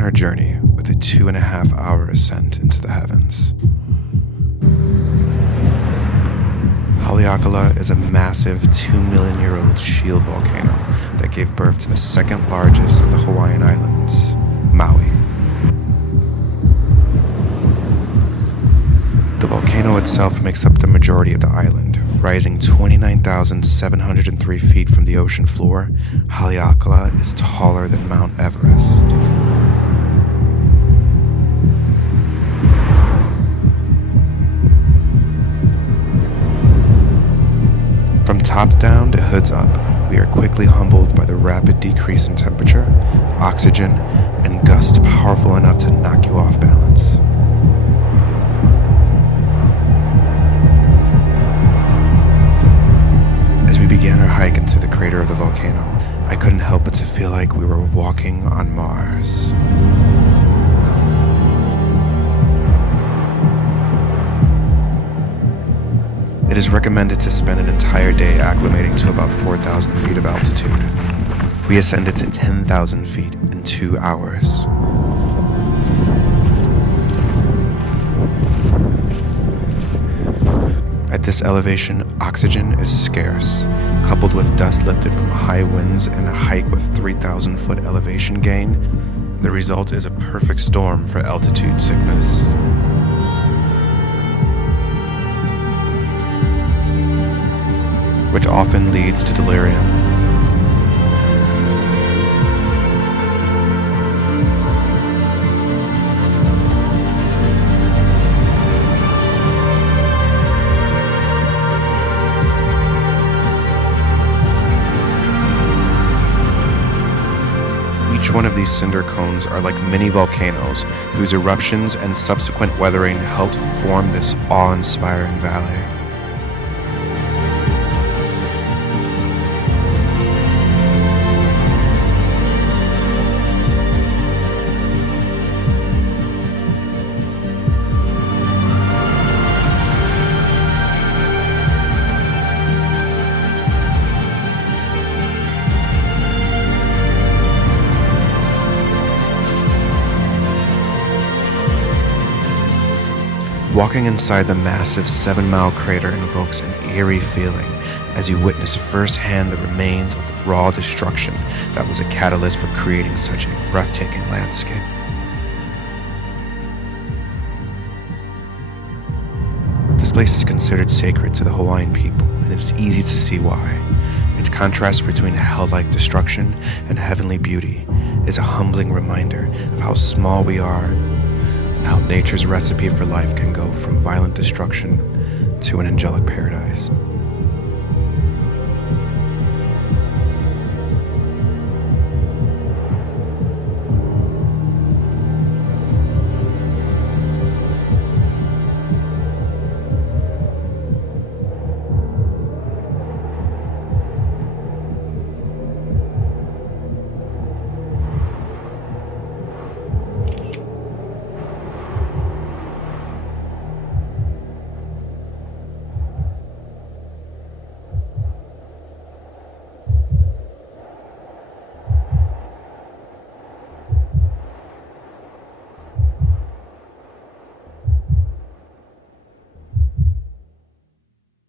begin our journey with a 2.5-hour ascent into the heavens. Haleakala is a massive 2-million-year-old shield volcano that gave birth to the second largest of the Hawaiian Islands, Maui. The volcano itself makes up the majority of the island. Rising 29,703 feet from the ocean floor, Haleakala is taller than Mount Everest. From top down to hoods up, we are quickly humbled by the rapid decrease in temperature, oxygen, and gusts powerful enough to knock you off balance. As we began our hike into the crater of the volcano, I couldn't help but to feel like we were walking on Mars. It is recommended to spend an entire day acclimating to about 4,000 feet of altitude. We ascended to 10,000 feet in 2 hours. At this elevation, oxygen is scarce. Coupled with dust lifted from high winds and a hike with 3,000-foot elevation gain, the result is a perfect storm for altitude sickness. Which often leads to delirium. Each one of these cinder cones are like mini volcanoes whose eruptions and subsequent weathering helped form this awe-inspiring valley. Walking inside the massive 7-mile crater invokes an eerie feeling as you witness firsthand the remains of the raw destruction that was a catalyst for creating such a breathtaking landscape. This place is considered sacred to the Hawaiian people, and it is easy to see why. Its contrast between hell-like destruction and heavenly beauty is a humbling reminder of how small we are and how nature's recipe for life can go from violent destruction to an angelic paradise.